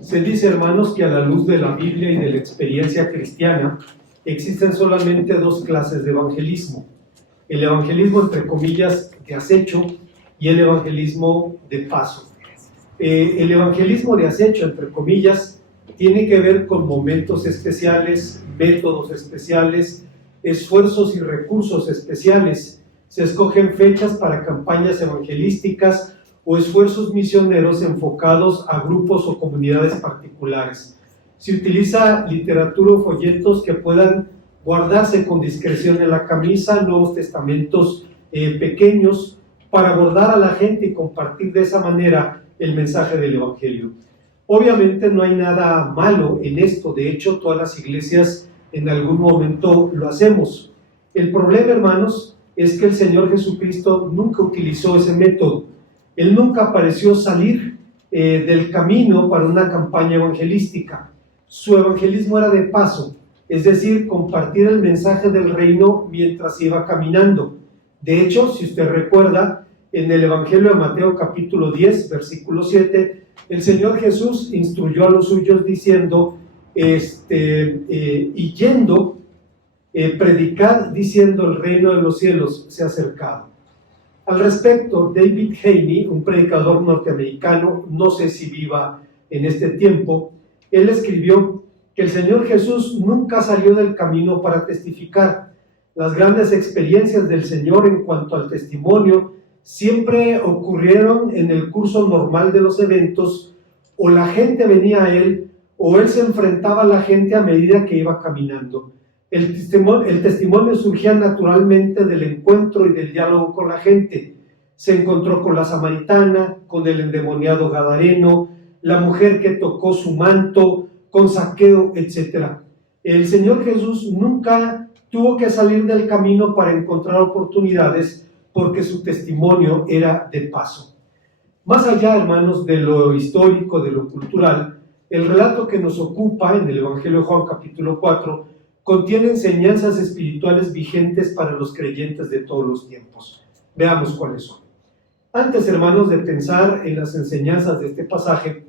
Se dice, hermanos, que a la luz de la Biblia y de la experiencia cristiana existen solamente dos clases de evangelismo: el evangelismo, entre comillas, de acecho, y el evangelismo de paso. El evangelismo de acecho, entre comillas, tiene que ver con momentos especiales, métodos especiales, esfuerzos y recursos especiales. Se escogen fechas para campañas evangelísticas o esfuerzos misioneros enfocados a grupos o comunidades particulares. Se utiliza literatura o folletos que puedan guardarse con discreción en la camisa, Nuevos Testamentos pequeños, para abordar a la gente y compartir de esa manera el mensaje del Evangelio. Obviamente no hay nada malo en esto, de hecho todas las iglesias en algún momento lo hacemos. El problema, hermanos, es que el Señor Jesucristo nunca utilizó ese método. Él nunca pareció salir del camino para una campaña evangelística. Su evangelismo era de paso, es decir, compartir el mensaje del reino mientras iba caminando. De hecho, si usted recuerda, en el Evangelio de Mateo capítulo 10, versículo 7, el Señor Jesús instruyó a los suyos diciendo, y yendo, predicad diciendo, el reino de los cielos se ha acercado. Al respecto, David Haney, un predicador norteamericano, no sé si viva en este tiempo, él escribió que el Señor Jesús nunca salió del camino para testificar. Las grandes experiencias del Señor en cuanto al testimonio siempre ocurrieron en el curso normal de los eventos, o la gente venía a él, o él se enfrentaba a la gente a medida que iba caminando. El testimonio surgía naturalmente del encuentro y del diálogo con la gente. Se encontró con la samaritana, con el endemoniado gadareno, la mujer que tocó su manto, con Zaqueo, etc. El Señor Jesús nunca tuvo que salir del camino para encontrar oportunidades, porque su testimonio era de paso. Más allá, hermanos, de lo histórico, de lo cultural, el relato que nos ocupa en el Evangelio de Juan capítulo 4 contiene enseñanzas espirituales vigentes para los creyentes de todos los tiempos. Veamos cuáles son. Antes, hermanos, de pensar en las enseñanzas de este pasaje,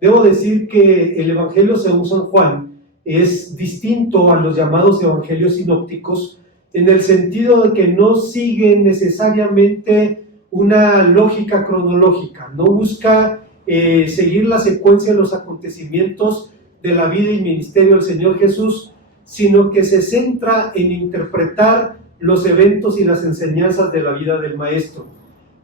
debo decir que el Evangelio según San Juan es distinto a los llamados evangelios sinópticos, en el sentido de que no sigue necesariamente una lógica cronológica, no busca seguir la secuencia de los acontecimientos de la vida y ministerio del Señor Jesús, sino que se centra en interpretar los eventos y las enseñanzas de la vida del Maestro.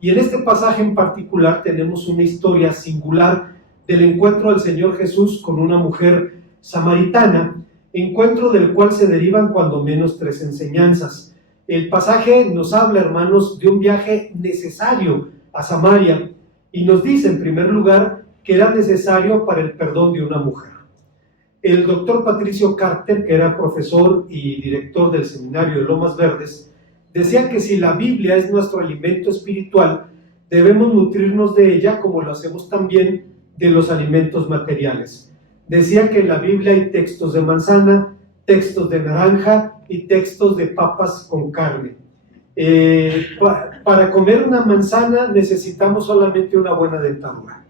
Y en este pasaje en particular tenemos una historia singular del encuentro del Señor Jesús con una mujer samaritana, encuentro del cual se derivan cuando menos 3 enseñanzas. El pasaje nos habla, hermanos, de un viaje necesario a Samaria y nos dice, en primer lugar, que era necesario para el perdón de una mujer. El doctor Patricio Carter, que era profesor y director del seminario de Lomas Verdes, decía que si la Biblia es nuestro alimento espiritual, debemos nutrirnos de ella como lo hacemos también de los alimentos materiales. Decía que en la Biblia hay textos de manzana, textos de naranja y textos de papas con carne. Para comer una manzana necesitamos solamente una buena dentadura.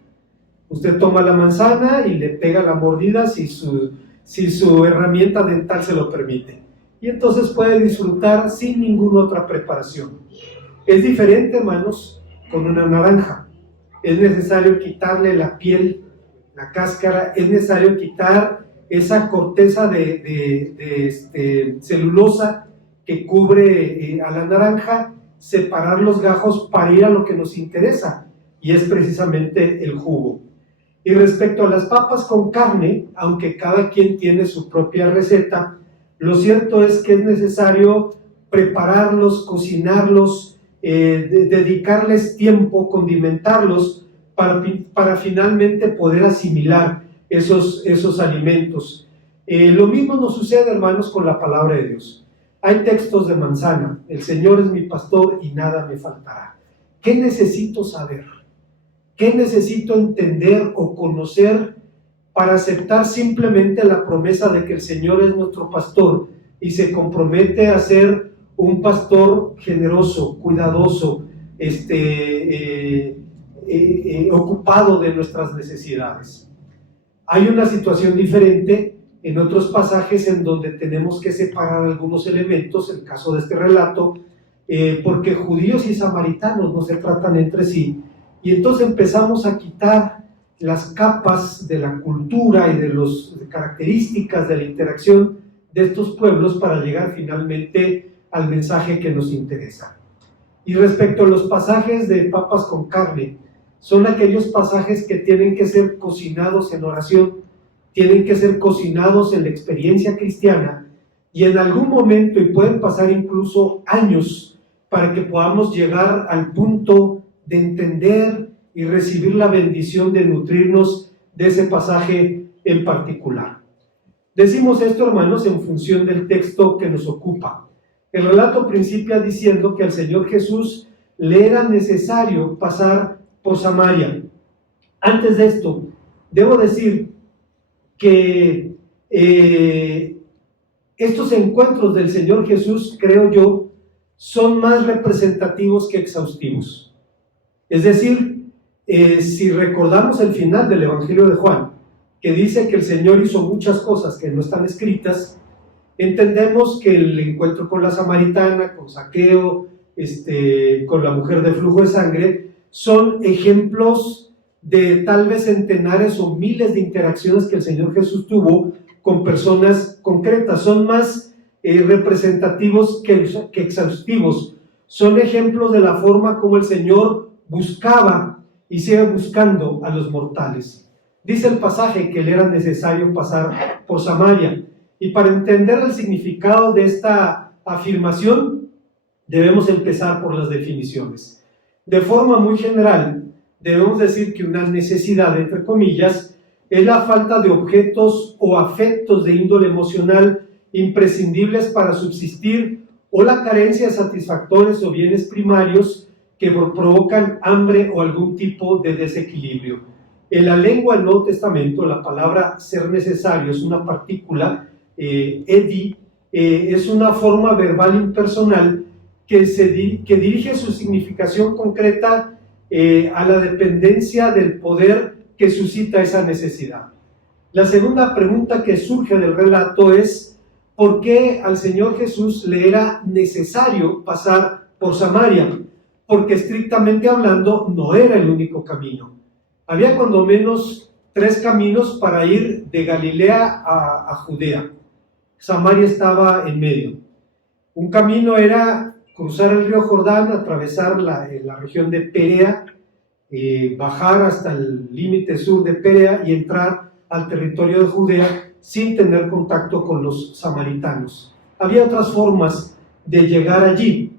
Usted toma la manzana y le pega la mordida si su herramienta dental se lo permite. Y entonces puede disfrutar sin ninguna otra preparación. Es diferente, hermanos, con una naranja. Es necesario quitarle la piel, la cáscara, es necesario quitar esa corteza de celulosa que cubre a la naranja, separar los gajos para ir a lo que nos interesa, y es precisamente el jugo. Y respecto a las papas con carne, aunque cada quien tiene su propia receta, lo cierto es que es necesario prepararlos, cocinarlos, dedicarles tiempo, condimentarlos, para finalmente poder asimilar esos alimentos. Lo mismo nos sucede, hermanos, con la palabra de Dios. Hay textos de manzana: el Señor es mi pastor y nada me faltará. ¿Qué necesito saber? ¿Qué necesito entender o conocer para aceptar simplemente la promesa de que el Señor es nuestro pastor y se compromete a ser un pastor generoso, cuidadoso, ocupado de nuestras necesidades? Hay una situación diferente en otros pasajes en donde tenemos que separar algunos elementos, el caso de este relato, porque judíos y samaritanos no se tratan entre sí, y entonces empezamos a quitar las capas de la cultura y de las características de la interacción de estos pueblos para llegar finalmente al mensaje que nos interesa. Y respecto a los pasajes de papas con carne, son aquellos pasajes que tienen que ser cocinados en oración, tienen que ser cocinados en la experiencia cristiana, y en algún momento, y pueden pasar incluso años, para que podamos llegar al punto de entender y recibir la bendición de nutrirnos de ese pasaje en particular. Decimos esto, hermanos, en función del texto que nos ocupa. El relato principia diciendo que al Señor Jesús le era necesario pasar por Samaria. Antes de esto, debo decir que estos encuentros del Señor Jesús, creo yo, son más representativos que exhaustivos. Es decir, si recordamos el final del Evangelio de Juan, que dice que el Señor hizo muchas cosas que no están escritas, entendemos que el encuentro con la samaritana, con Zaqueo, con la mujer de flujo de sangre, son ejemplos de tal vez centenares o miles de interacciones que el Señor Jesús tuvo con personas concretas. Son más representativos que exhaustivos. Son ejemplos de la forma como el Señor buscaba y sigue buscando a los mortales. Dice el pasaje que le era necesario pasar por Samaria, y para entender el significado de esta afirmación debemos empezar por las definiciones. De forma muy general, debemos decir que una necesidad, entre comillas, es la falta de objetos o afectos de índole emocional imprescindibles para subsistir, o la carencia de satisfactores o bienes primarios que provocan hambre o algún tipo de desequilibrio. En la lengua del Nuevo Testamento, la palabra ser necesario es una partícula, edi, es una forma verbal impersonal que dirige su significación concreta a la dependencia del poder que suscita esa necesidad. La segunda pregunta que surge del relato es: ¿por qué al Señor Jesús le era necesario pasar por Samaria? Porque estrictamente hablando no era el único camino. Había cuando menos 3 caminos para ir de Galilea a Judea. Samaria estaba en medio. Un camino era cruzar el río Jordán, atravesar la región de Perea, bajar hasta el límite sur de Perea y entrar al territorio de Judea sin tener contacto con los samaritanos. Había otras formas de llegar allí.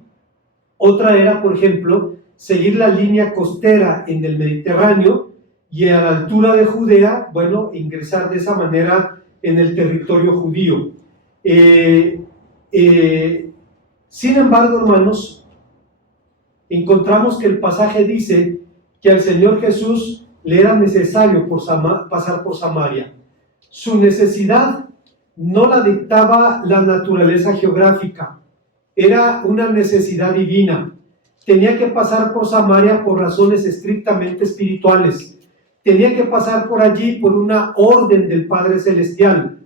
Otra era, por ejemplo, seguir la línea costera en el Mediterráneo y a la altura de Judea, ingresar de esa manera en el territorio judío. Sin embargo, hermanos, encontramos que el pasaje dice que al Señor Jesús le era necesario pasar por Samaria. Su necesidad no la dictaba la naturaleza geográfica, era una necesidad divina. Tenía que pasar por Samaria por razones estrictamente espirituales. Tenía que pasar por allí por una orden del Padre Celestial.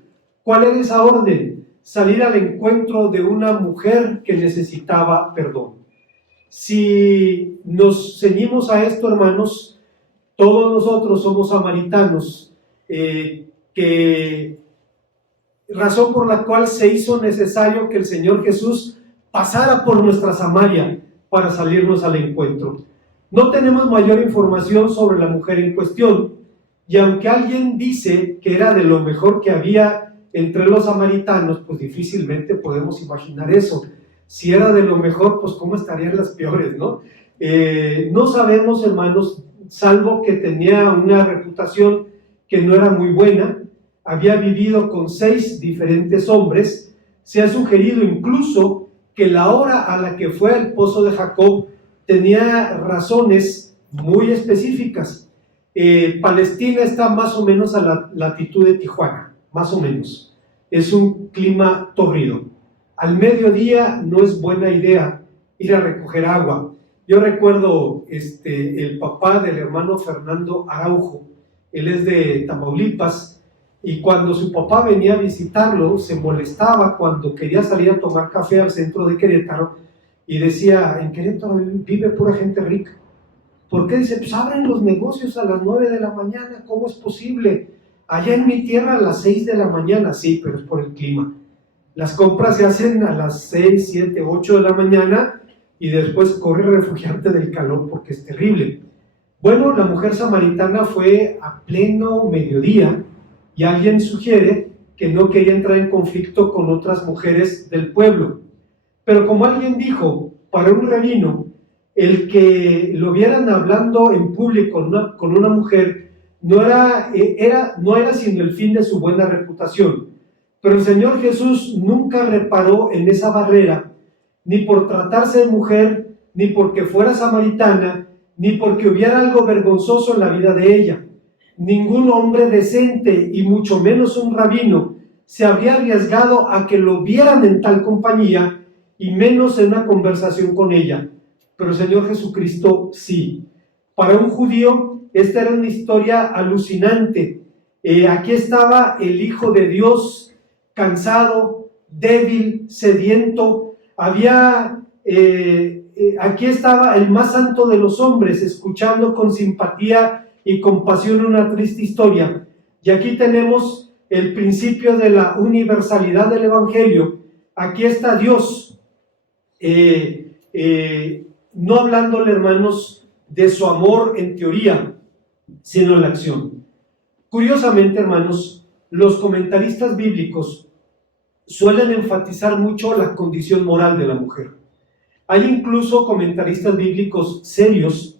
¿Cuál era esa orden? Salir al encuentro de una mujer que necesitaba perdón. Si nos ceñimos a esto, hermanos, todos nosotros somos samaritanos, razón por la cual se hizo necesario que el Señor Jesús pasara por nuestra Samaria para salirnos al encuentro. No tenemos mayor información sobre la mujer en cuestión, y aunque alguien dice que era de lo mejor que había entre los samaritanos, pues difícilmente podemos imaginar eso. Si era de lo mejor, pues cómo estarían las peores, ¿no? No sabemos, hermanos, salvo que tenía una reputación que no era muy buena. Había vivido con 6 diferentes hombres. Se ha sugerido incluso que la hora a la que fue al pozo de Jacob tenía razones muy específicas. Palestina está más o menos a la latitud de Tijuana, más o menos. Es un clima torrido. Al mediodía no es buena idea ir a recoger agua. Yo recuerdo el papá del hermano Fernando Araujo, él es de Tamaulipas, y cuando su papá venía a visitarlo, se molestaba cuando quería salir a tomar café al centro de Querétaro y decía, en Querétaro vive pura gente rica. ¿Por qué? Dice, pues abren los negocios a las 9 de la mañana, ¿cómo es posible? Allá en mi tierra a las 6 de la mañana, sí, pero es por el clima. Las compras se hacen a las 6, 7, 8 de la mañana y después corre a refugiarte del calor porque es terrible. Bueno, la mujer samaritana fue a pleno mediodía y alguien sugiere que no quería entrar en conflicto con otras mujeres del pueblo. Pero como alguien dijo, para un rabino, el que lo vieran hablando en público con una mujer no era sino el fin de su buena reputación. Pero el Señor Jesús nunca reparó en esa barrera, ni por tratarse de mujer, ni porque fuera samaritana, ni porque hubiera algo vergonzoso en la vida de ella. Ningún hombre decente, y mucho menos un rabino, se habría arriesgado a que lo vieran en tal compañía, y menos en una conversación con ella. Pero el Señor Jesucristo sí. Para un judío, esta era una historia alucinante. Aquí estaba el Hijo de Dios, cansado, débil, sediento. Aquí estaba el más santo de los hombres, escuchando con simpatía y compasión una triste historia. Y aquí tenemos el principio de la universalidad del Evangelio. Aquí está Dios, no hablándole, hermanos, de su amor en teoría, sino en la acción. Curiosamente, hermanos, los comentaristas bíblicos suelen enfatizar mucho la condición moral de la mujer. Hay incluso comentaristas bíblicos serios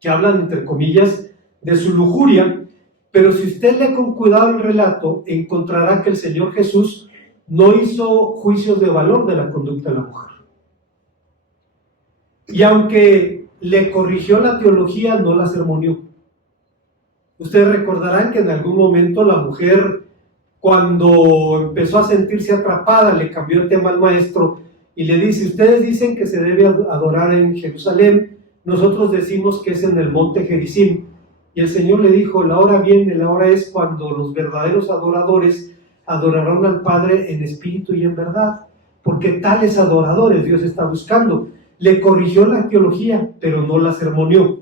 que hablan, entre comillas, de su lujuria, pero si usted lee con cuidado el relato, encontrará que el Señor Jesús no hizo juicios de valor de la conducta de la mujer. Y aunque le corrigió la teología, no la sermoneó. Ustedes recordarán que en algún momento la mujer, cuando empezó a sentirse atrapada, le cambió el tema al maestro y le dice, ustedes dicen que se debe adorar en Jerusalén, nosotros decimos que es en el monte Gerizim. Y el Señor le dijo, la hora viene, la hora es cuando los verdaderos adoradores adorarán al Padre en espíritu y en verdad, porque tales adoradores Dios está buscando. Le corrigió la teología, pero no la sermoneó.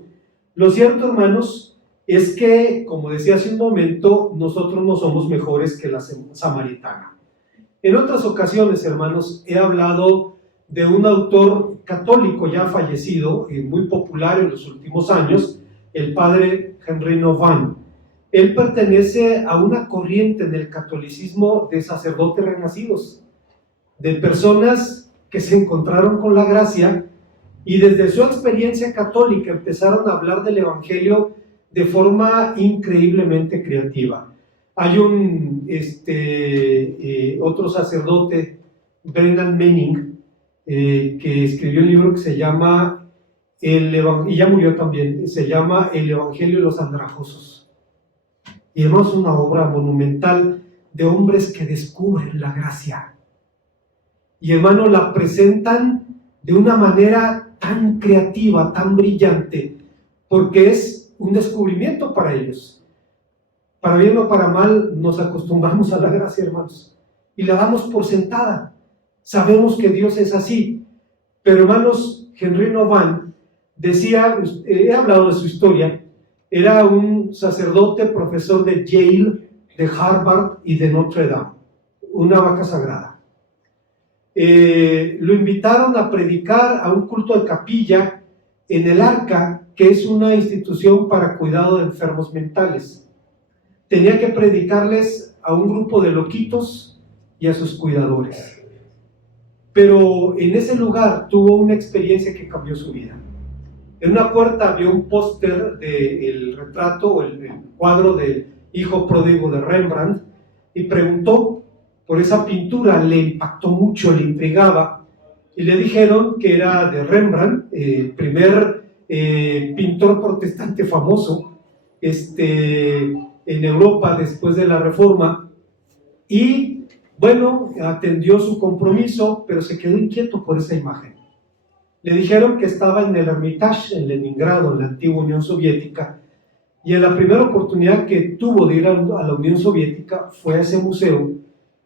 Lo cierto, hermanos, es que, como decía hace un momento, nosotros no somos mejores que la samaritana. En otras ocasiones, hermanos, he hablado de un autor católico ya fallecido, muy popular en los últimos años, el padre Henry Nouwen. Él pertenece a una corriente en el catolicismo de sacerdotes renacidos, de personas que se encontraron con la gracia y desde su experiencia católica empezaron a hablar del Evangelio de forma increíblemente creativa. Hay otro sacerdote, Brennan Manning, que escribió un libro que se llama, y ya murió también, se llama El Evangelio de los Andrajosos. Y además una obra monumental de hombres que descubren la gracia. Y hermano, la presentan de una manera tan creativa, tan brillante, porque es un descubrimiento para ellos. Para bien o para mal, nos acostumbramos a la gracia, hermanos, y la damos por sentada. Sabemos que Dios es así. Pero, hermanos, Henry Nouwen decía, he hablado de su historia, era un sacerdote, profesor de Yale, de Harvard y de Notre Dame, una vaca sagrada. Lo invitaron a predicar a un culto de capilla en el Arca, que es una institución para cuidado de enfermos mentales. Tenía que predicarles a un grupo de loquitos y a sus cuidadores. Pero en ese lugar tuvo una experiencia que cambió su vida. En una puerta vio un póster del retrato o el cuadro del hijo pródigo de Rembrandt y preguntó por esa pintura. Le impactó mucho, le intrigaba, y le dijeron que era de Rembrandt, el primer pintor protestante famoso en Europa después de la Reforma. Y bueno, atendió su compromiso, pero se quedó inquieto por esa imagen. Le dijeron que estaba en el Hermitage, en Leningrado, en la antigua Unión Soviética, y en la primera oportunidad oportunidad que tuvo de ir a la Unión Soviética fue a ese museo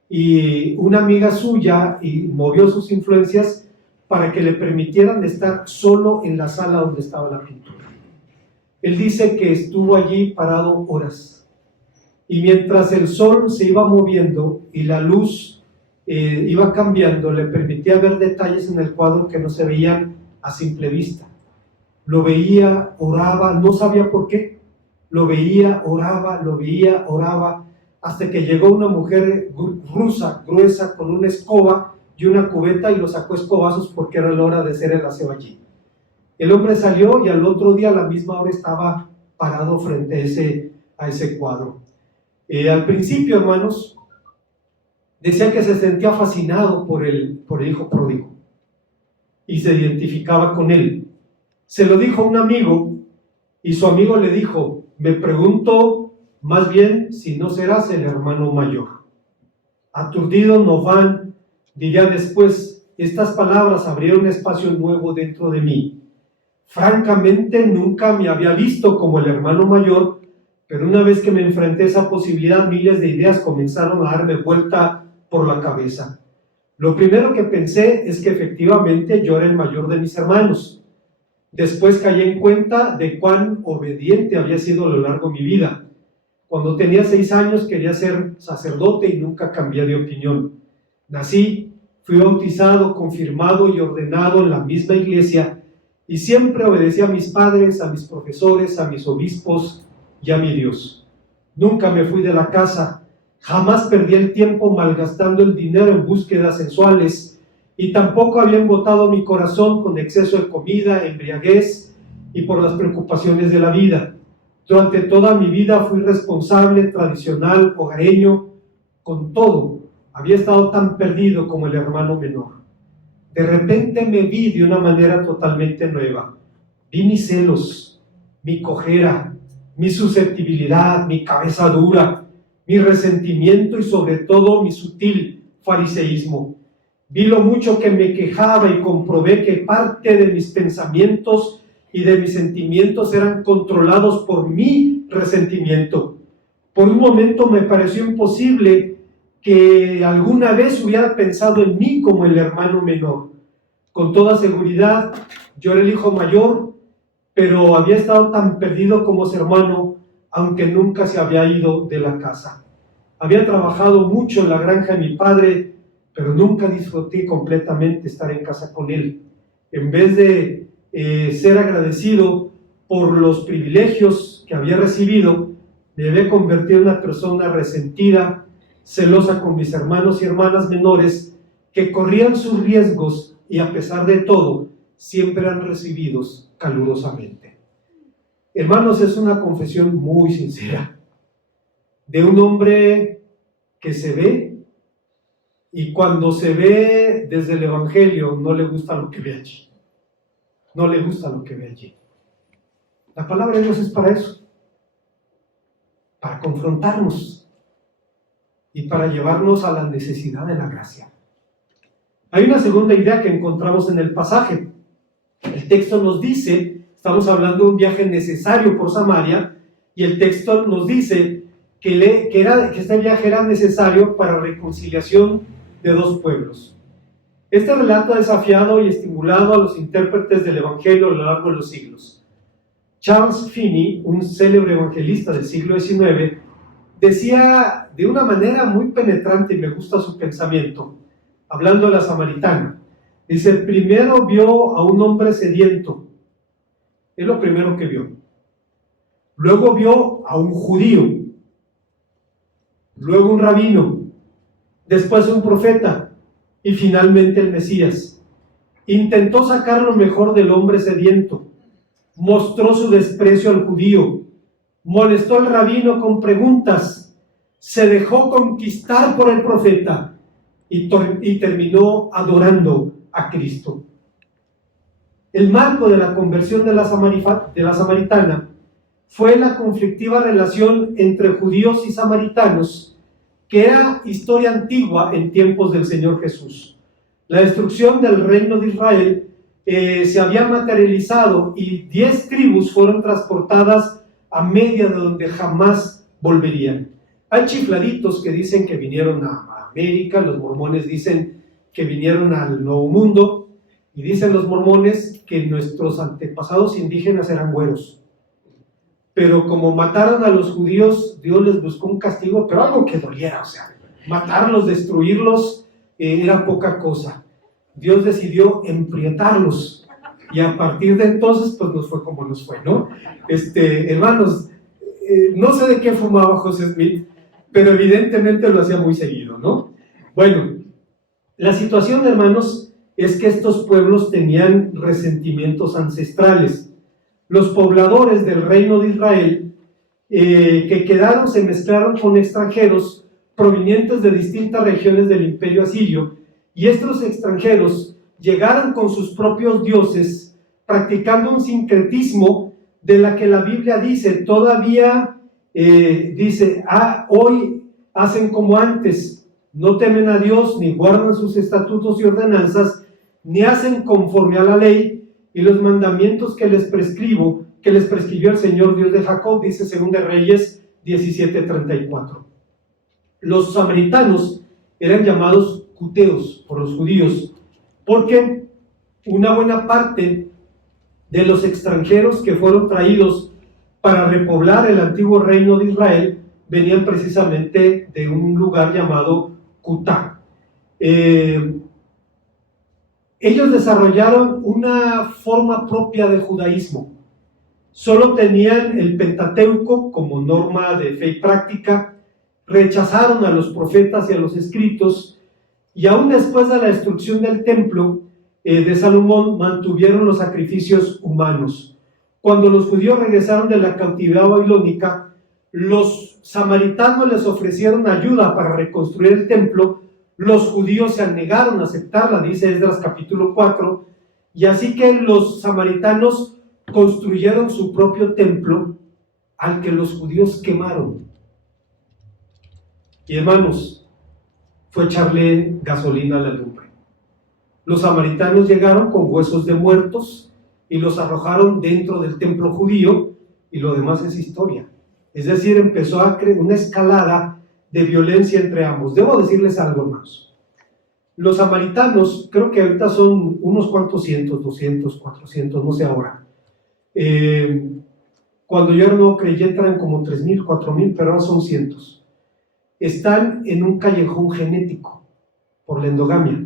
y una amiga suya y movió sus influencias para que le permitieran estar solo en la sala donde estaba la pintura. Él dice que estuvo allí parado horas y mientras el sol se iba moviendo y la luz iba cambiando, le permitía ver detalles en el cuadro que no se veían a simple vista. Lo veía, oraba, no sabía por qué, lo veía, oraba, hasta que llegó una mujer rusa, gruesa, con una escoba y una cubeta y lo sacó a escobazos porque era la hora de hacer el aseo allí. El hombre salió y al otro día a la misma hora estaba parado frente a ese cuadro. Al principio, hermanos, decía que se sentía fascinado por el hijo pródigo y se identificaba con él. Se lo dijo a un amigo y su amigo le dijo: me pregunto más bien si no serás el hermano mayor. Aturdido, Nován diría después: estas palabras abrieron espacio nuevo dentro de mí. Francamente nunca me había visto como el hermano mayor, pero una vez que me enfrenté a esa posibilidad, miles de ideas comenzaron a darme vuelta por la cabeza. Lo primero que pensé es que efectivamente yo era el mayor de mis hermanos. Después caí en cuenta de cuán obediente había sido a lo largo de mi vida. Cuando tenía 6 años quería ser sacerdote y nunca cambié de opinión. Nací, fui bautizado, confirmado y ordenado en la misma iglesia y siempre obedecí a mis padres, a mis profesores, a mis obispos y a mi Dios. Nunca me fui de la casa, jamás perdí el tiempo malgastando el dinero en búsquedas sensuales y tampoco había embotado mi corazón con exceso de comida, embriaguez y por las preocupaciones de la vida. Durante toda mi vida fui responsable, tradicional, hogareño, con todo. Había estado tan perdido como el hermano menor. De repente me vi de una manera totalmente nueva. Vi mis celos, mi cojera, mi susceptibilidad, mi cabeza dura, mi resentimiento y sobre todo mi sutil fariseísmo. Vi lo mucho que me quejaba y comprobé que parte de mis pensamientos y de mis sentimientos eran controlados por mi resentimiento. Por un momento me pareció imposible que alguna vez hubiera pensado en mí como el hermano menor. Con toda seguridad, yo era el hijo mayor, pero había estado tan perdido como su hermano, aunque nunca se había ido de la casa. Había trabajado mucho en la granja de mi padre, pero nunca disfruté completamente estar en casa con él. En vez de ser agradecido por los privilegios que había recibido, me había convertido en una persona resentida, celosa con mis hermanos y hermanas menores que corrían sus riesgos y a pesar de todo, siempre eran recibidos calurosamente. Hermanos, es una confesión muy sincera de un hombre que se ve y cuando se ve desde el Evangelio no le gusta lo que ve allí. No le gusta lo que ve allí. La palabra de Dios es para eso, para confrontarnos y para llevarnos a la necesidad de la gracia. Hay una segunda idea que encontramos en el pasaje. El texto nos dice, estamos hablando de un viaje necesario por Samaria, y el texto nos dice que este viaje era necesario para reconciliación de 2 pueblos. Este relato ha desafiado y estimulado a los intérpretes del Evangelio a lo largo de los siglos. Charles Finney, un célebre evangelista del siglo XIX, decía de una manera muy penetrante, y me gusta su pensamiento, hablando de la samaritana. Dice: primero vio a un hombre sediento, es lo primero que vio. Luego vio a un judío, luego un rabino, después un profeta y finalmente el Mesías. Intentó sacar lo mejor del hombre sediento, mostró su desprecio al judío, molestó al rabino con preguntas, se dejó conquistar por el profeta y terminó adorando a Cristo. El marco de la conversión de la samaritana fue la conflictiva relación entre judíos y samaritanos, que era historia antigua en tiempos del Señor Jesús. La destrucción del reino de Israel se había materializado y 10 tribus fueron transportadas a media de donde jamás volverían. Hay chifladitos que dicen que vinieron a América, los mormones dicen que vinieron al Nuevo Mundo, y dicen los mormones que nuestros antepasados indígenas eran güeros. Pero como mataron a los judíos, Dios les buscó un castigo, pero algo que doliera, o sea, matarlos, destruirlos, era poca cosa. Dios decidió emprietarlos, y a partir de entonces, pues nos fue como nos fue, ¿no? Hermanos, no sé de qué fumaba José Smith, pero evidentemente lo hacía muy seguido, ¿no? Bueno, la situación, hermanos, es que estos pueblos tenían resentimientos ancestrales. Los pobladores del reino de Israel que quedaron se mezclaron con extranjeros provenientes de distintas regiones del imperio asirio, y estos extranjeros llegaron con sus propios dioses, practicando un sincretismo de la que la Biblia dice, todavía dice, hoy hacen como antes, no temen a Dios, ni guardan sus estatutos y ordenanzas, ni hacen conforme a la ley y los mandamientos que les prescribió el Señor Dios de Jacob, dice 2 Reyes 17:34. Los samaritanos eran llamados cuteos por los judíos, porque una buena parte de los extranjeros que fueron traídos para repoblar el antiguo reino de Israel venían precisamente de un lugar llamado Cutá. Ellos desarrollaron una forma propia de judaísmo. Solo tenían el Pentateuco como norma de fe y práctica, rechazaron a los profetas y a los escritos, y aún después de la destrucción del templo de Salomón mantuvieron los sacrificios humanos. Cuando los judíos regresaron de la cautividad babilónica, los samaritanos les ofrecieron ayuda para reconstruir el templo. Los judíos se negaron a aceptarla, dice Esdras capítulo 4, y así que los samaritanos construyeron su propio templo, al que los judíos quemaron. Y hermanos, fue echarle gasolina a la lumbre. Los samaritanos llegaron con huesos de muertos y los arrojaron dentro del templo judío, y lo demás es historia. Es decir, empezó a crear una escalada de violencia entre ambos. Debo decirles algo, hermanos. Los samaritanos, creo que ahorita son unos cuantos cientos, 200, 400, no sé ahora. Cuando yo era nuevo creyente eran como 3,000, 4,000, pero ahora son cientos. Están en un callejón genético por la endogamia.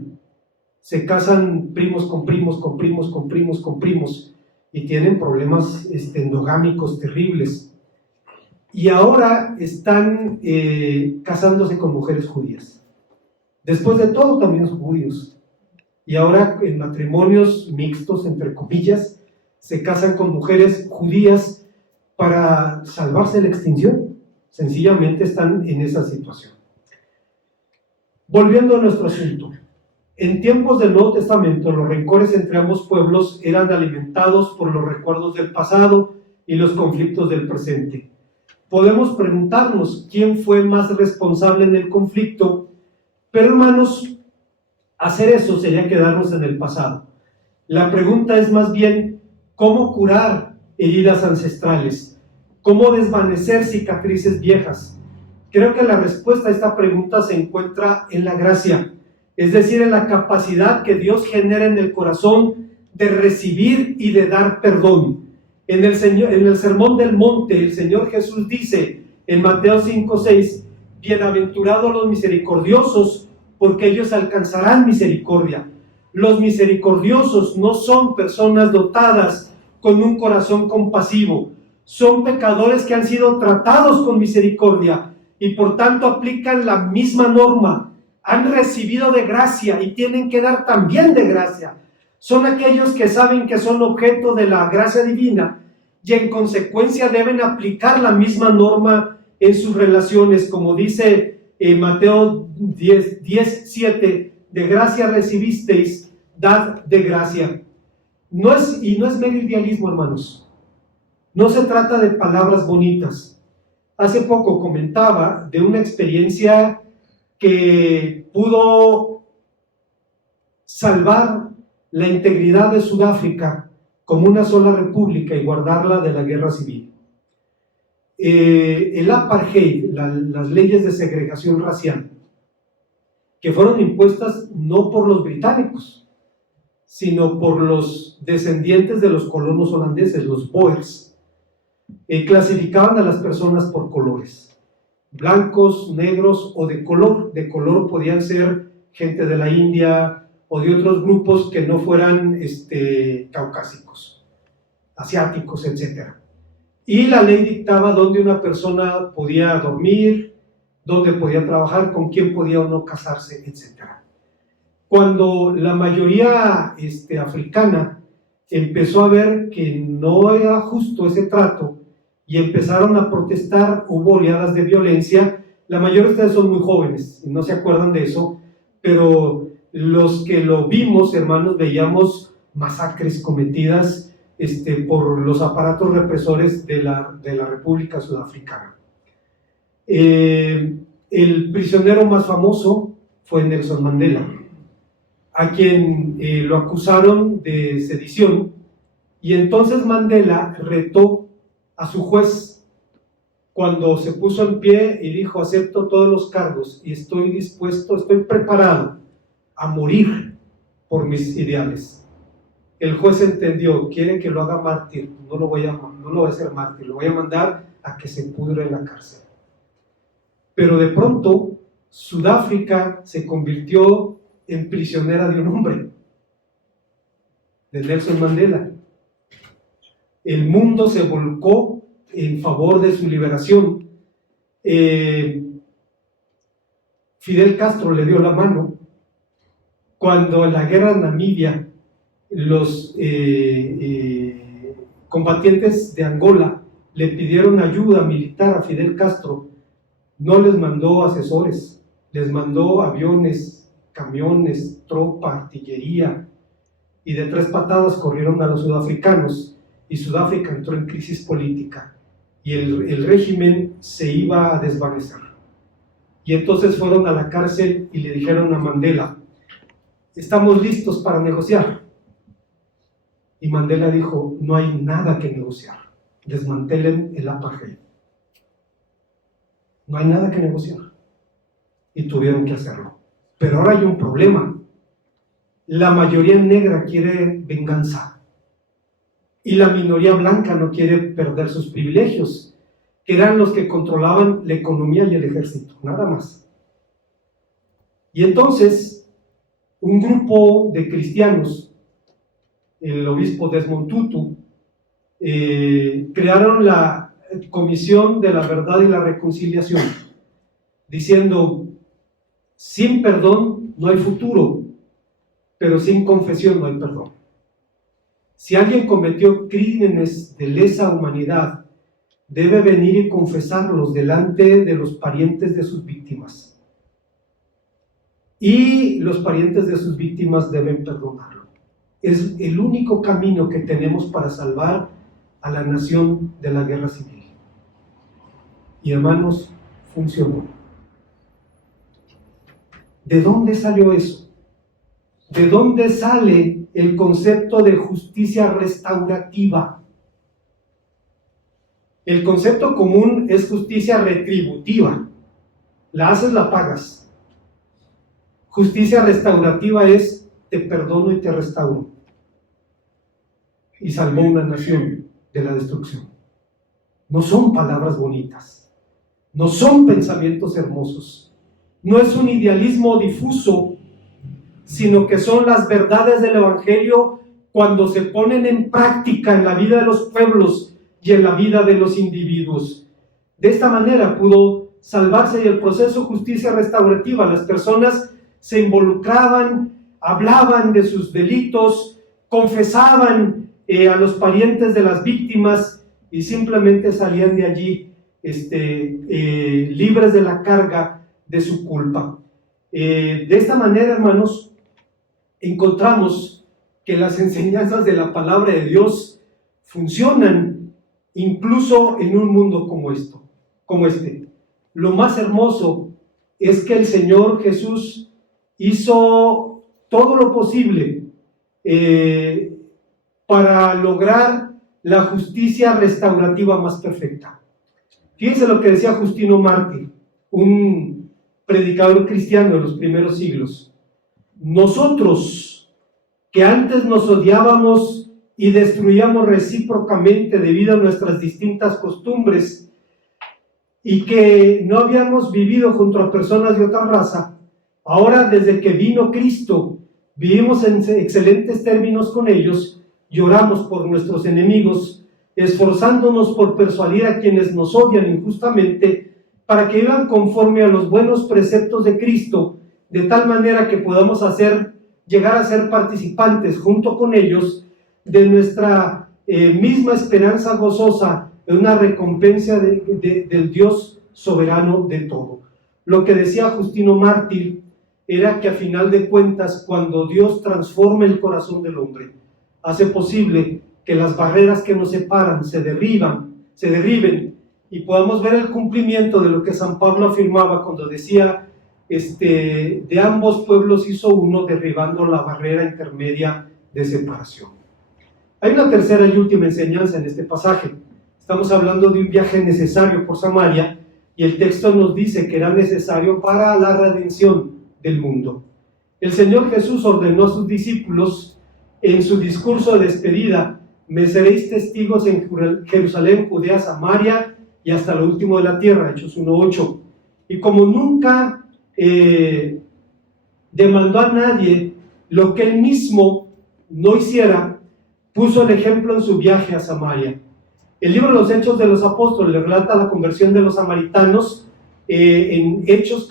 Se casan primos con primos, con primos, con primos, con primos, y tienen problemas endogámicos terribles. Y ahora están casándose con mujeres judías. Después de todo, también son judíos. Y ahora en matrimonios mixtos, entre comillas, se casan con mujeres judías para salvarse de la extinción. Sencillamente están en esa situación. Volviendo a nuestro asunto. En tiempos del Nuevo Testamento, los rencores entre ambos pueblos eran alimentados por los recuerdos del pasado y los conflictos del presente. Podemos preguntarnos quién fue más responsable en el conflicto, pero hermanos, hacer eso sería quedarnos en el pasado. La pregunta es más bien, ¿cómo curar heridas ancestrales? ¿Cómo desvanecer cicatrices viejas? Creo que la respuesta a esta pregunta se encuentra en la gracia, es decir, en la capacidad que Dios genera en el corazón de recibir y de dar perdón. En el Sermón del Monte, el Señor Jesús dice en Mateo 5:6, bienaventurados los misericordiosos, porque ellos alcanzarán misericordia. Los misericordiosos no son personas dotadas con un corazón compasivo, son pecadores que han sido tratados con misericordia y por tanto aplican la misma norma. Han recibido de gracia y tienen que dar también de gracia. Son aquellos que saben que son objeto de la gracia divina y en consecuencia deben aplicar la misma norma en sus relaciones, como dice Mateo 10:7, de gracia recibisteis, dad de gracia. No es mero idealismo, hermanos. No se trata de palabras bonitas. Hace poco comentaba de una experiencia que pudo salvar la integridad de Sudáfrica como una sola república y guardarla de la guerra civil. el apartheid, las leyes de segregación racial, que fueron impuestas no por los británicos, sino por los descendientes de los colonos holandeses, los Boers, clasificaban a las personas por colores, blancos, negros o de color. De color podían ser gente de la India o de otros grupos que no fueran caucásicos, asiáticos, etc. Y la ley dictaba dónde una persona podía dormir, dónde podía trabajar, con quién podía o no casarse, etc. Cuando la mayoría africana empezó a ver que no era justo ese trato y empezaron a protestar, hubo oleadas de violencia. La mayoría de ustedes son muy jóvenes y no se acuerdan de eso, pero los que lo vimos, hermanos, veíamos masacres cometidas por los aparatos represores de la República Sudafricana. El prisionero más famoso fue Nelson Mandela, a quien lo acusaron de sedición, y entonces Mandela retó a su juez cuando se puso en pie y dijo: acepto todos los cargos y estoy dispuesto, estoy preparado a morir por mis ideales. El juez entendió: quiere que lo haga mártir, no lo voy a hacer mártir, lo voy a mandar a que se pudra en la cárcel. Pero de pronto Sudáfrica se convirtió en prisionera de un hombre, de Nelson Mandela. El mundo se volcó en favor de su liberación. Fidel Castro le dio la mano cuando en la guerra de Namibia los combatientes de Angola le pidieron ayuda militar a Fidel Castro. No les mandó asesores, les mandó aviones, camiones, tropa, artillería, y de 3 patadas corrieron a los sudafricanos, y Sudáfrica entró en crisis política y el régimen se iba a desvanecer. Y entonces fueron a la cárcel y le dijeron a Mandela: estamos listos para negociar. Y Mandela dijo: no hay nada que negociar, desmantelen el apartheid. No hay nada que negociar. Y tuvieron que hacerlo. Pero ahora hay un problema. La mayoría negra quiere venganza y la minoría blanca no quiere perder sus privilegios, que eran los que controlaban la economía y el ejército, nada más. Y entonces un grupo de cristianos, el obispo Desmond Tutu, crearon la Comisión de la Verdad y la Reconciliación, diciendo: sin perdón no hay futuro, pero sin confesión no hay perdón. Si alguien cometió crímenes de lesa humanidad, debe venir y confesarlos delante de los parientes de sus víctimas. Y los parientes de sus víctimas deben perdonarlo. Es el único camino que tenemos para salvar a la nación de la guerra civil. Y hermanos, funcionó. ¿De dónde salió eso? ¿De dónde sale el concepto de justicia restaurativa? El concepto común es justicia retributiva. La haces, la pagas. Justicia restaurativa es: te perdono y te restauro. Y salvó una nación de la destrucción. No son palabras bonitas. No son pensamientos hermosos. No es un idealismo difuso, sino que son las verdades del Evangelio cuando se ponen en práctica en la vida de los pueblos y en la vida de los individuos. De esta manera pudo salvarse. Y el proceso de justicia restaurativa, las personas se involucraban, hablaban de sus delitos, confesaban a los parientes de las víctimas y simplemente salían de allí libres de la carga de su culpa. De esta manera, hermanos, encontramos que las enseñanzas de la palabra de Dios funcionan incluso en un mundo como este. Lo más hermoso es que el Señor Jesús hizo todo lo posible para lograr la justicia restaurativa más perfecta. Fíjense lo que decía Justino Mártir, un predicador cristiano de los primeros siglos. Nosotros, que antes nos odiábamos y destruíamos recíprocamente debido a nuestras distintas costumbres y que no habíamos vivido junto a personas de otra raza, ahora desde que vino Cristo vivimos en excelentes términos con ellos, lloramos por nuestros enemigos, esforzándonos por persuadir a quienes nos odian injustamente para que vivan conforme a los buenos preceptos de Cristo, de tal manera que podamos llegar a ser participantes junto con ellos de nuestra misma esperanza gozosa de una recompensa del Dios soberano de todo. Lo que decía Justino Mártir era que a final de cuentas, cuando Dios transforma el corazón del hombre, hace posible que las barreras que nos separan se derriben y podamos ver el cumplimiento de lo que San Pablo afirmaba cuando decía, de ambos pueblos hizo uno, derribando la barrera intermedia de separación. Hay una tercera y última enseñanza en este pasaje. Estamos hablando de un viaje necesario por Samaria y el texto nos dice que era necesario para la redención del mundo. El Señor Jesús ordenó a sus discípulos en su discurso de despedida: me seréis testigos en Jerusalén, Judea, Samaria y hasta lo último de la tierra, Hechos 1:8. Y como nunca demandó a nadie lo que él mismo no hiciera, puso el ejemplo en su viaje a Samaria. El libro de los Hechos de los Apóstoles relata la conversión de los samaritanos en Hechos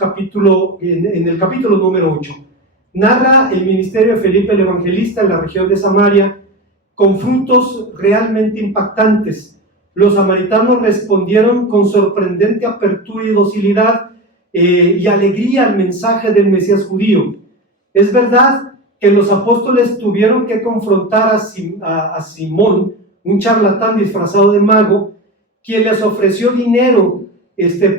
en el capítulo número 8. Narra el ministerio de Felipe el Evangelista en la región de Samaria con frutos realmente impactantes. Los samaritanos respondieron con sorprendente apertura y docilidad y alegría al mensaje del Mesías judío. Es verdad que los apóstoles tuvieron que confrontar a Simón, un charlatán disfrazado de mago, quien les ofreció dinero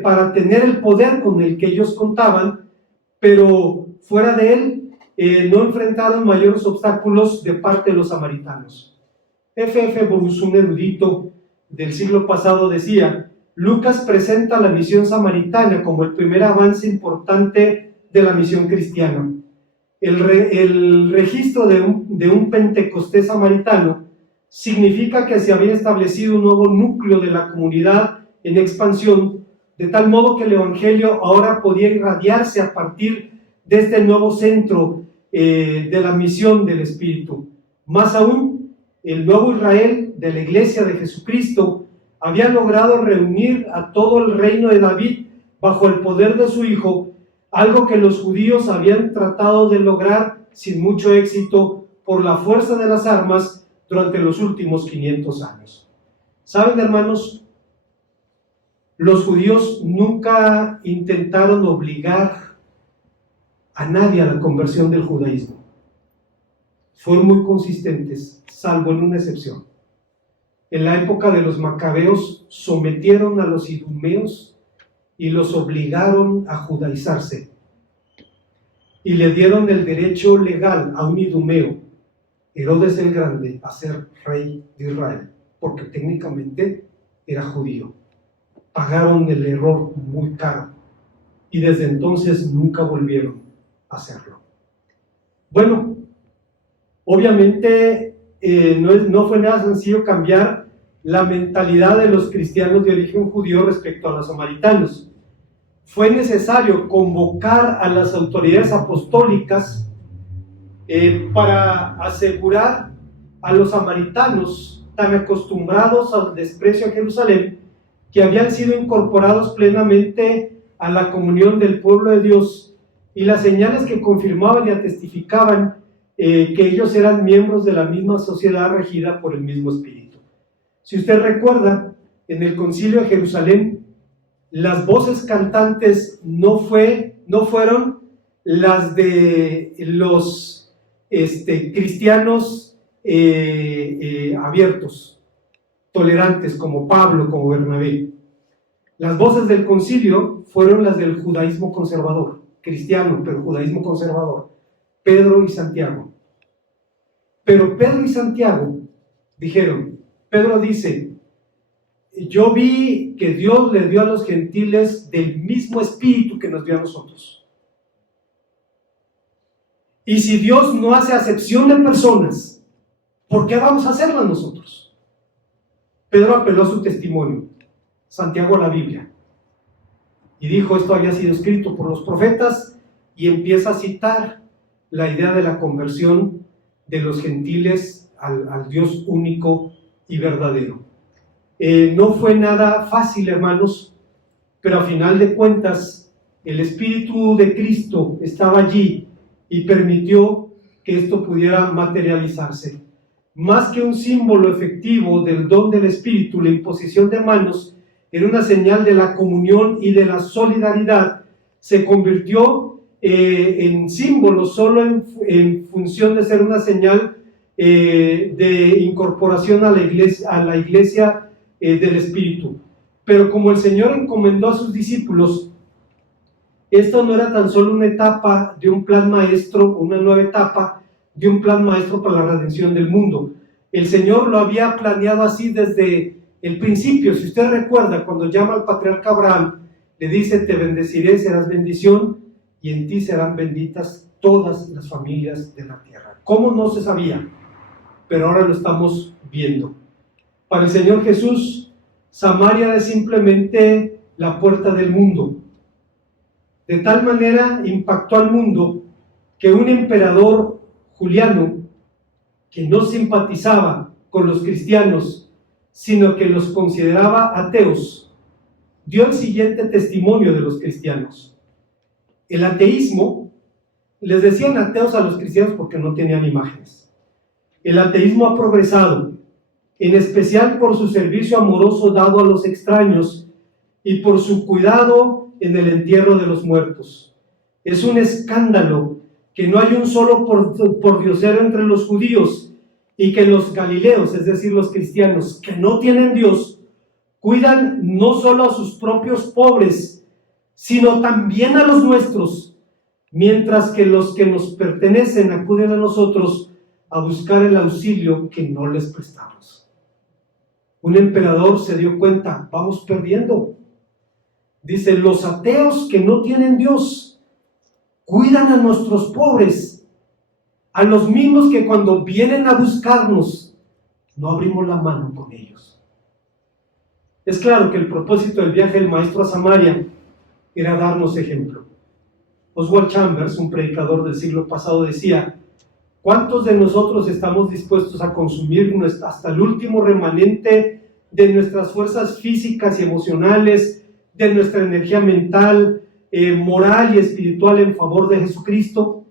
para tener el poder con el que ellos contaban, pero fuera de él no enfrentaron mayores obstáculos de parte de los samaritanos. F.F. Bruce, un erudito del siglo pasado, decía: Lucas presenta la misión samaritana como el primer avance importante de la misión cristiana. El registro de un Pentecostés samaritano significa que se había establecido un nuevo núcleo de la comunidad en expansión, de tal modo que el Evangelio ahora podía irradiarse a partir de este nuevo centro de la misión del Espíritu. Más aún, el nuevo Israel de la Iglesia de Jesucristo había logrado reunir a todo el reino de David bajo el poder de su Hijo, algo que los judíos habían tratado de lograr sin mucho éxito por la fuerza de las armas durante los últimos 500 años. ¿Saben, hermanos? Los judíos nunca intentaron obligar a nadie a la conversión del judaísmo. Fueron muy consistentes, salvo en una excepción. En la época de los macabeos sometieron a los idumeos y los obligaron a judaizarse. Y le dieron el derecho legal a un idumeo, Herodes el Grande, a ser rey de Israel, porque técnicamente era judío. Pagaron el error muy caro y desde entonces nunca volvieron a hacerlo. Bueno, obviamente no fue nada sencillo cambiar la mentalidad de los cristianos de origen judío respecto a los samaritanos. Fue necesario convocar a las autoridades apostólicas para asegurar a los samaritanos, tan acostumbrados al desprecio a Jerusalén, que habían sido incorporados plenamente a la comunión del pueblo de Dios, y las señales que confirmaban y atestificaban que ellos eran miembros de la misma sociedad regida por el mismo Espíritu. Si usted recuerda, en el Concilio de Jerusalén, las voces cantantes no fueron las de los cristianos abiertos, tolerantes, como Pablo, como Bernabé. Las voces del concilio fueron las del judaísmo conservador, cristiano, pero judaísmo conservador, Pedro y Santiago. Pero Pedro y Santiago dijeron, Pedro dice, yo vi que Dios le dio a los gentiles del mismo espíritu que nos dio a nosotros. Y si Dios no hace acepción de personas, ¿por qué vamos a hacerla nosotros? Pedro apeló a su testimonio, Santiago a la Biblia, y dijo: esto había sido escrito por los profetas, y empieza a citar la idea de la conversión de los gentiles al Dios único y verdadero. No fue nada fácil, hermanos, pero a final de cuentas el Espíritu de Cristo estaba allí y permitió que esto pudiera materializarse. Más que un símbolo efectivo del don del Espíritu, la imposición de manos era una señal de la comunión y de la solidaridad. Se convirtió en símbolo solo en función de ser una señal de incorporación a la iglesia del Espíritu. Pero como el Señor encomendó a sus discípulos, esto no era tan solo una etapa de un plan maestro, una nueva etapa de un plan maestro para la redención del mundo. El Señor lo había planeado así desde el principio. Si usted recuerda, cuando llama al patriarca Abraham, le dice: te bendeciré, serás bendición, y en ti serán benditas todas las familias de la tierra. ¿Cómo? No se sabía, pero ahora lo estamos viendo. Para el Señor Jesús, Samaria es simplemente la puerta del mundo. De tal manera impactó al mundo que un emperador, Juliano, que no simpatizaba con los cristianos, sino que los consideraba ateos, dio el siguiente testimonio de los cristianos. El ateísmo, les decían ateos a los cristianos porque no tenían imágenes. El ateísmo ha progresado, en especial por su servicio amoroso dado a los extraños y por su cuidado en el entierro de los muertos. Es un escándalo que no hay un solo pordiosero entre los judíos, y que los galileos, es decir, los cristianos que no tienen Dios, cuidan no solo a sus propios pobres, sino también a los nuestros, mientras que los que nos pertenecen acuden a nosotros a buscar el auxilio que no les prestamos. Un emperador se dio cuenta: vamos perdiendo. Dice: los ateos que no tienen Dios cuidan a nuestros pobres, a los mismos que cuando vienen a buscarnos no abrimos la mano con ellos. Es claro que el propósito del viaje del maestro a Samaria era darnos ejemplo. Oswald Chambers, un predicador del siglo pasado, decía: ¿cuántos de nosotros estamos dispuestos a consumir hasta el último remanente de nuestras fuerzas físicas y emocionales, de nuestra energía mental, moral y espiritual en favor de Jesucristo?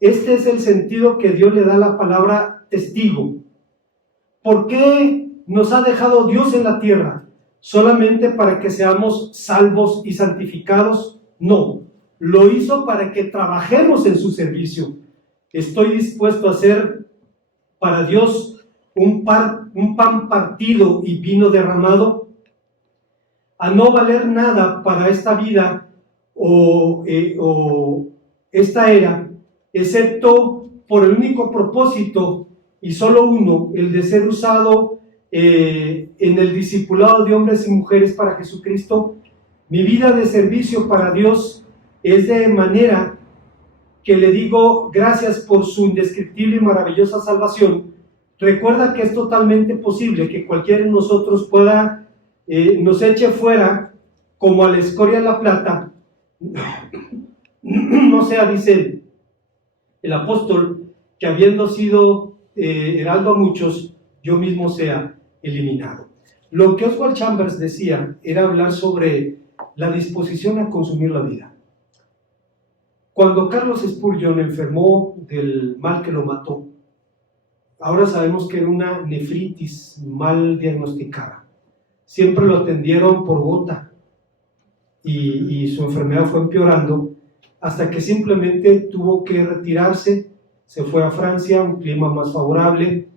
Este es el sentido que Dios le da a la palabra testigo. ¿Por qué nos ha dejado Dios en la tierra? ¿Solamente para que seamos salvos y santificados? No, lo hizo para que trabajemos en su servicio. Estoy dispuesto a ser para Dios un pan partido y vino derramado, a no valer nada para esta vida o esta era, excepto por el único propósito y solo uno, el de ser usado en el discipulado de hombres y mujeres para Jesucristo. Mi vida de servicio para Dios es de manera que le digo gracias por su indescriptible y maravillosa salvación. Recuerda que es totalmente posible que cualquiera de nosotros pueda nos eche fuera como a la escoria la plata. No sea, dice el apóstol, que habiendo sido heraldo a muchos, yo mismo sea eliminado. Lo que Oswald Chambers decía era hablar sobre la disposición a consumir la vida. Cuando Carlos Spurgeon enfermó del mal que lo mató, ahora sabemos que era una nefritis mal diagnosticada. Siempre lo atendieron por gota y su enfermedad fue empeorando hasta que simplemente tuvo que retirarse. Se fue a Francia, un clima más favorable,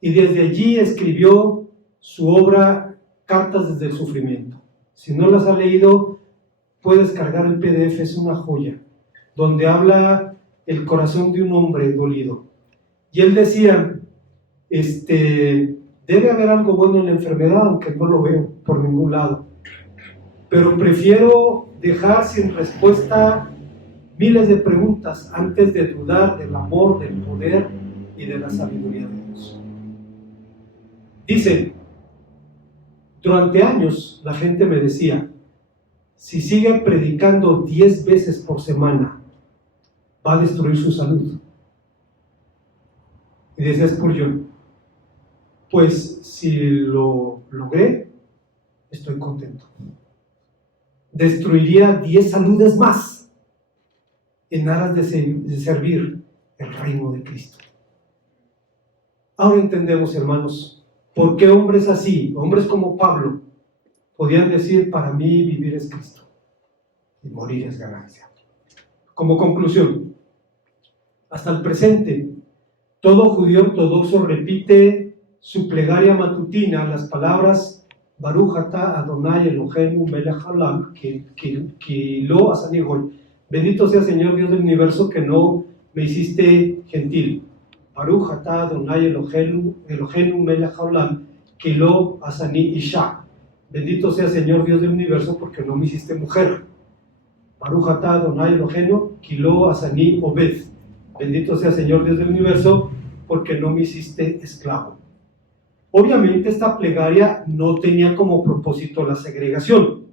y desde allí escribió su obra Cartas desde el Sufrimiento. Si no las ha leído, puede descargar el PDF, es una joya, donde habla el corazón de un hombre dolido. Y él decía, de Debe haber algo bueno en la enfermedad, aunque no lo veo por ningún lado. Pero prefiero dejar sin respuesta miles de preguntas antes de dudar del amor, del poder y de la sabiduría de Dios. Dice, durante años la gente me decía, si sigue predicando 10 veces por semana, va a destruir su salud. Y decía Spurgeon, pues si lo logré, estoy contento. Destruiría 10 saludes más en aras de servir el reino de Cristo. Ahora entendemos, hermanos, por qué hombres así, hombres como Pablo, podían decir, para mí vivir es Cristo y morir es ganancia. Como conclusión, hasta el presente, todo judío ortodoxo repite su plegaria matutina, las palabras Baruch atah Adonai Eloheinu melech haolam ki lo asani goy. Bendito sea Señor Dios del universo que no me hiciste gentil. Baruch atah Adonai Eloheinu melech haolam ki lo asani isha. Bendito sea Señor Dios del universo porque no me hiciste mujer. Baruch atah Adonai Eloheinu ki lo asani obed. Bendito sea Señor Dios del universo porque no me hiciste esclavo. Obviamente esta plegaria no tenía como propósito la segregación,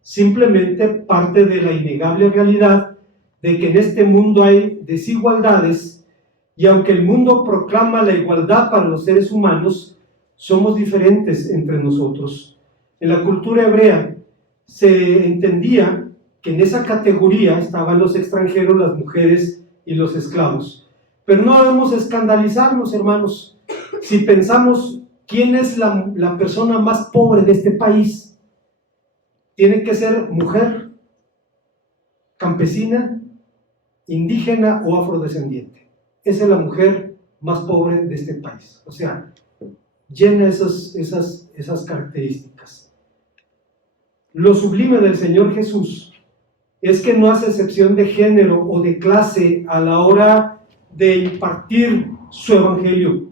simplemente parte de la innegable realidad de que en este mundo hay desigualdades y aunque el mundo proclama la igualdad para los seres humanos, somos diferentes entre nosotros. En la cultura hebrea se entendía que en esa categoría estaban los extranjeros, las mujeres y los esclavos. Pero no debemos escandalizarnos, hermanos, si pensamos quién es la persona más pobre de este país. Tiene que ser mujer, campesina, indígena o afrodescendiente. Esa es la mujer más pobre de este país. O sea, llena esas características. Lo sublime del Señor Jesús es que no hace excepción de género o de clase a la hora de impartir su evangelio.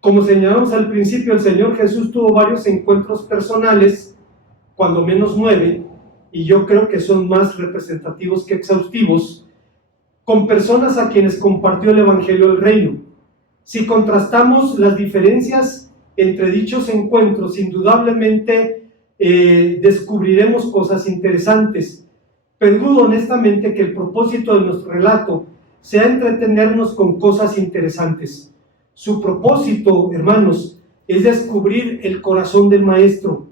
Como señalamos al principio, el Señor Jesús tuvo varios encuentros personales, cuando menos 9, y yo creo que son más representativos que exhaustivos, con personas a quienes compartió el evangelio del reino. Si contrastamos las diferencias entre dichos encuentros, indudablemente descubriremos cosas interesantes. Pero dudo honestamente que el propósito de nuestro relato sea entretenernos con cosas interesantes. Su propósito, hermanos, es descubrir el corazón del Maestro.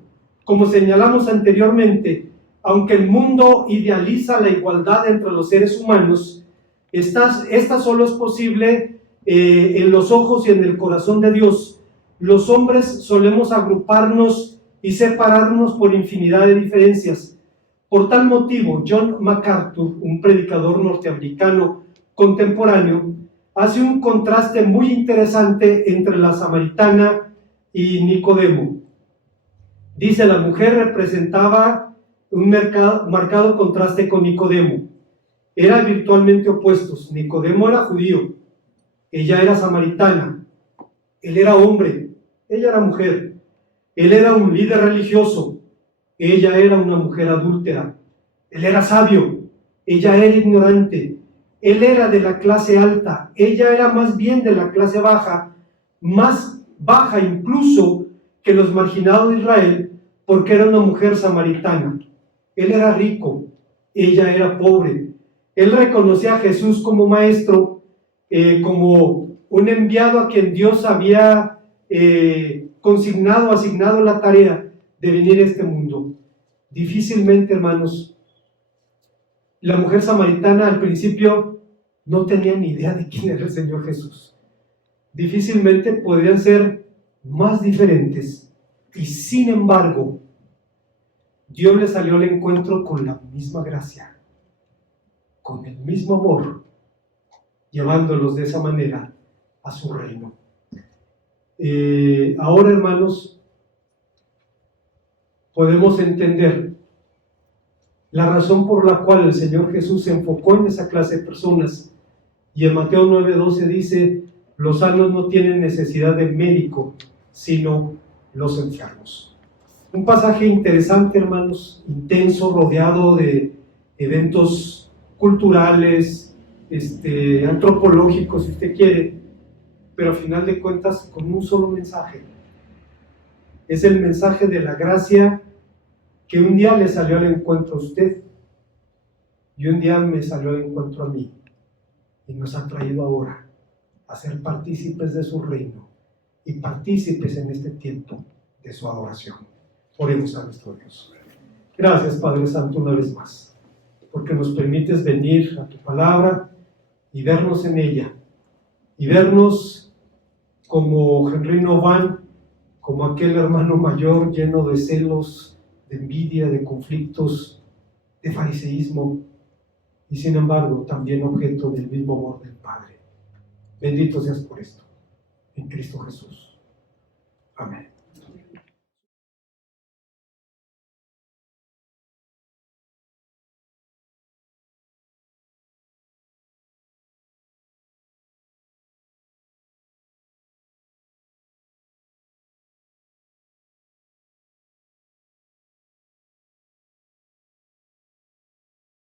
Como señalamos anteriormente, aunque el mundo idealiza la igualdad entre los seres humanos, esta solo es posible en los ojos y en el corazón de Dios. Los hombres solemos agruparnos y separarnos por infinidad de diferencias. Por tal motivo, John MacArthur, un predicador norteamericano contemporáneo, hace un contraste muy interesante entre la samaritana y Nicodemo. Dice, la mujer representaba un marcado contraste con Nicodemo. Eran virtualmente opuestos. Nicodemo era judío, ella era samaritana. Él era hombre, ella era mujer. Él era un líder religioso, ella era una mujer adúltera. Él era sabio, ella era ignorante. Él era de la clase alta, ella era más bien de la clase baja, más baja incluso que los marginados de Israel, porque era una mujer samaritana. Él era rico, ella era pobre. Él reconocía a Jesús como maestro, como un enviado a quien Dios había asignado la tarea de venir a este mundo. Difícilmente, hermanos, la mujer samaritana al principio no tenía ni idea de quién era el Señor Jesús. Difícilmente podrían ser más diferentes. Y sin embargo, Dios le salió al encuentro con la misma gracia, con el mismo amor, llevándolos de esa manera a su reino. Ahora, hermanos, podemos entender la razón por la cual el Señor Jesús se enfocó en esa clase de personas. Y en Mateo 9:12 dice, los sanos no tienen necesidad de médico, sino los enfermos. Un pasaje interesante, hermanos, intenso, rodeado de eventos culturales, antropológicos, si usted quiere, pero al final de cuentas con un solo mensaje. Es el mensaje de la gracia que un día le salió al encuentro a usted y un día me salió al encuentro a mí, y nos ha traído ahora a ser partícipes de su reino y partícipes en este tiempo de su adoración. Oremos a nuestro Dios. Gracias, Padre Santo, una vez más, porque nos permites venir a tu palabra y vernos en ella, y vernos como Henry Nouwen, como aquel hermano mayor lleno de celos, de envidia, de conflictos, de fariseísmo, y sin embargo también objeto del mismo amor del Padre. Bendito seas por esto, en Cristo Jesús. Amén.